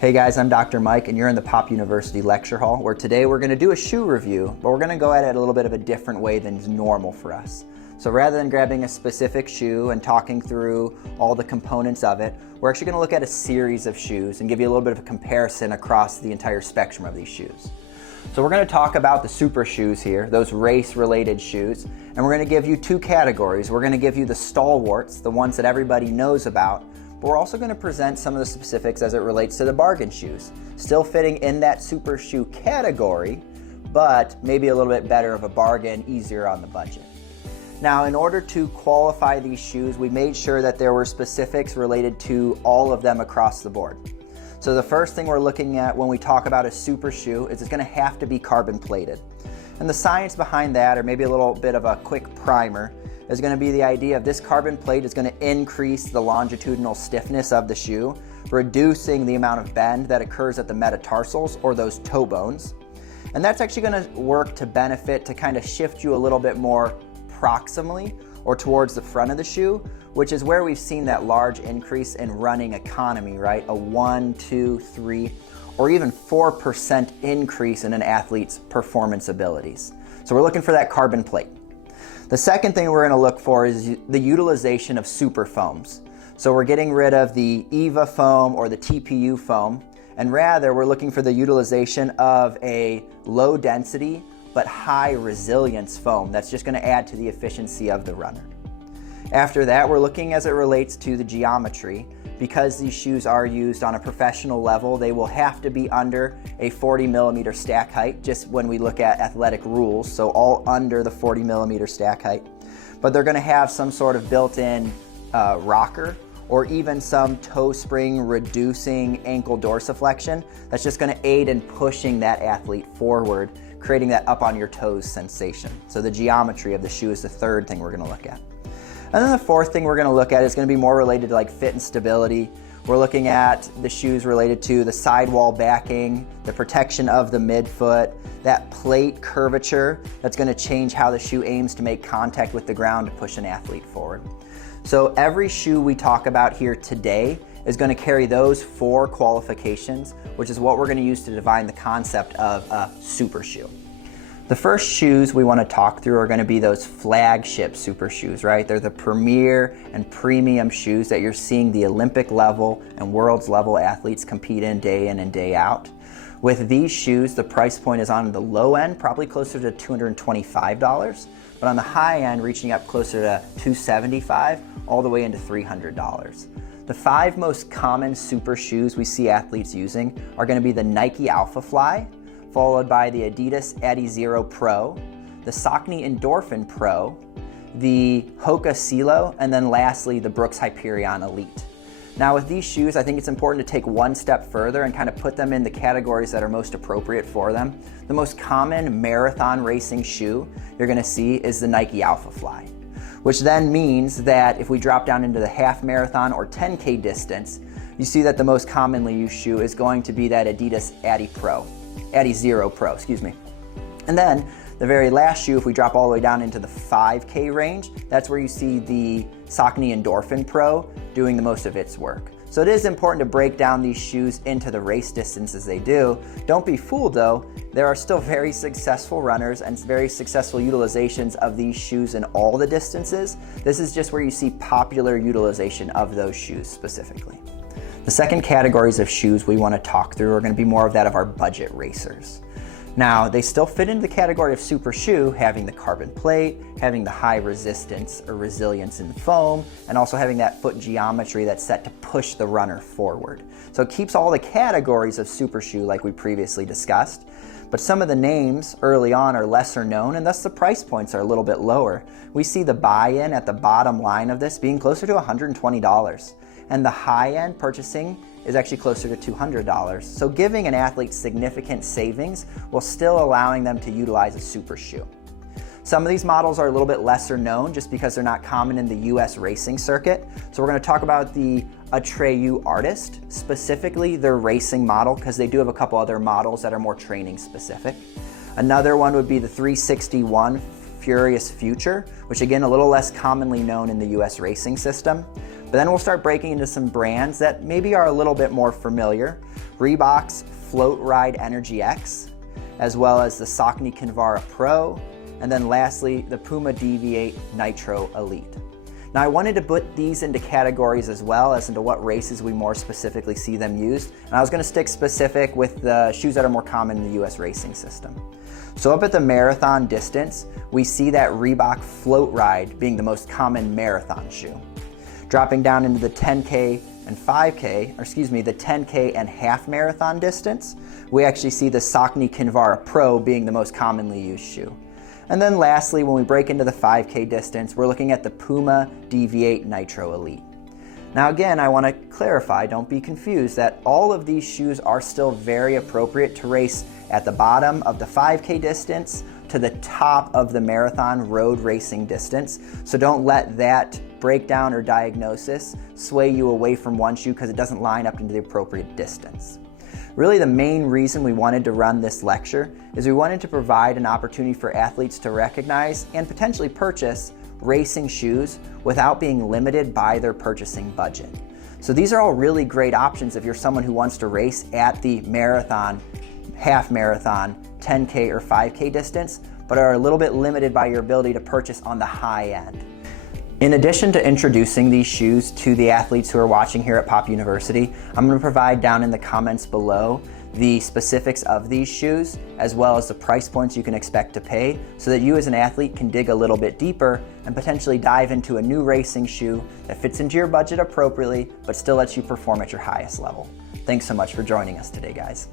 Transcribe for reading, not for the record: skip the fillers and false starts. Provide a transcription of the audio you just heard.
Hey guys, I'm Dr. Mike and you're in the Pop University Lecture Hall, where today we're going to do a shoe review, but we're going to go at it a little bit of a different way than is normal for us. So rather than grabbing a specific shoe and talking through all the components of it, we're actually going to look at a series of shoes and give you a little bit of a comparison across the entire spectrum of these shoes. So we're going to talk about the super shoes here, those race-related shoes, and we're going to give you two categories. We're going to give you the stalwarts, the ones that everybody knows about, but we're also going to present some of the specifics as it relates to the bargain shoes, still fitting in that super shoe category, but maybe a little bit better of a bargain, easier on the budget. Now, in order to qualify these shoes, we made sure that there were specifics related to all of them across the board. So the first thing we're looking at when we talk about a super shoe is it's going to have to be carbon plated. And the science behind that, or maybe a little bit of a quick primer, is going to be the idea of this carbon plate is going to increase the longitudinal stiffness of the shoe, reducing the amount of bend that occurs at the metatarsals, or those toe bones. And that's actually going to work to benefit to kind of shift you a little bit more proximally or towards the front of the shoe, which is where we've seen that large increase in running economy, right? A 1, 2, 3, or even 4% increase in an athlete's performance abilities. So we're looking for that carbon plate. The second thing we're going to look for is the utilization of super foams. So we're getting rid of the EVA foam or the TPU foam, and rather we're looking for the utilization of a low density but high resilience foam that's just going to add to the efficiency of the runner. After that, we're looking as it relates to the geometry. Because these shoes are used on a professional level, they will have to be under a 40 millimeter stack height, just when we look at athletic rules, so all under the 40 millimeter stack height. But they're going to have some sort of built-in rocker, or even some toe spring reducing ankle dorsiflexion that's just going to aid in pushing that athlete forward, creating that up on your toes sensation. So the geometry of the shoe is the third thing we're going to look at. And then the fourth thing we're going to look at is going to be more related to like fit and stability. We're looking at the shoes related to the sidewall backing, the protection of the midfoot, that plate curvature that's going to change how the shoe aims to make contact with the ground to push an athlete forward. So every shoe we talk about here today is going to carry those four qualifications, which is what we're going to use to define the concept of a super shoe. The first shoes we want to talk through are going to be those flagship super shoes, right? They're the premier and premium shoes that you're seeing the Olympic level and world's level athletes compete in and day out. With these shoes, the price point is on the low end, probably closer to $225, but on the high end, reaching up closer to $275, all the way into $300. The five most common super shoes we see athletes using are going to be the Nike Alpha Fly, followed by the Adidas Adizero Pro, the Saucony Endorphin Pro, the Hoka Silo, and then lastly the Brooks Hyperion Elite. Now with these shoes, I think it's important to take one step further and kind of put them in the categories that are most appropriate for them. The most common marathon racing shoe you're going to see is the Nike Alpha Fly, which then means that if we drop down into the half marathon or 10K distance, you see that the most commonly used shoe is going to be that Adidas Adizero Pro, And then the very last shoe, if we drop all the way down into the 5K range, that's where you see the Saucony Endorphin Pro doing the most of its work. So it is important to break down these shoes into the race distances they do. Don't be fooled though, there are still very successful runners and very successful utilizations of these shoes in all the distances. This is just where you see popular utilization of those shoes specifically. The second categories of shoes we want to talk through are going to be more of that of our budget racers. Now, they still fit into the category of super shoe, having the carbon plate, having the high resistance or resilience in foam, and also having that foot geometry that's set to push the runner forward. So it keeps all the categories of super shoe like we previously discussed, but some of the names early on are lesser known and thus the price points are a little bit lower. We see the buy-in at the bottom line of this being closer to $120. And the high-end purchasing is actually closer to $200. So giving an athlete significant savings while still allowing them to utilize a super shoe. Some of these models are a little bit lesser known just because they're not common in the US racing circuit. So we're going to talk about the Atreyu Artist, specifically their racing model, because they do have a couple other models that are more training specific. Another one would be the 361 Furious Future, which again, a little less commonly known in the US racing system. But then we'll start breaking into some brands that maybe are a little bit more familiar. Reebok's Float Ride Energy X, as well as the Saucony Kinvara Pro, and then lastly, the Puma DV8 Nitro Elite. Now I wanted to put these into categories as well as into what races we more specifically see them used. And I was gonna stick specific with the shoes that are more common in the US racing system. So up at the marathon distance, we see that Reebok Float Ride being the most common marathon shoe. Dropping down into the 10K and 5K, or excuse me, the 10K and half marathon distance, we actually see the Saucony Kinvara Pro being the most commonly used shoe. And then lastly, when we break into the 5K distance, we're looking at the Puma DV8 Nitro Elite. Now again, I want to clarify, don't be confused, that all of these shoes are still very appropriate to race at the bottom of the 5K distance to the top of the marathon road racing distance. So don't let that breakdown or diagnosis sway you away from one shoe because it doesn't line up into the appropriate distance. Really, the main reason we wanted to run this lecture is we wanted to provide an opportunity for athletes to recognize and potentially purchase racing shoes without being limited by their purchasing budget. So these are all really great options if you're someone who wants to race at the marathon, half marathon, 10K or 5K distance, but are a little bit limited by your ability to purchase on the high end. In addition to introducing these shoes to the athletes who are watching here at Pop University, I'm going to provide down in the comments below the specifics of these shoes, as well as the price points you can expect to pay, so that you as an athlete can dig a little bit deeper and potentially dive into a new racing shoe that fits into your budget appropriately, but still lets you perform at your highest level. Thanks so much for joining us today, guys.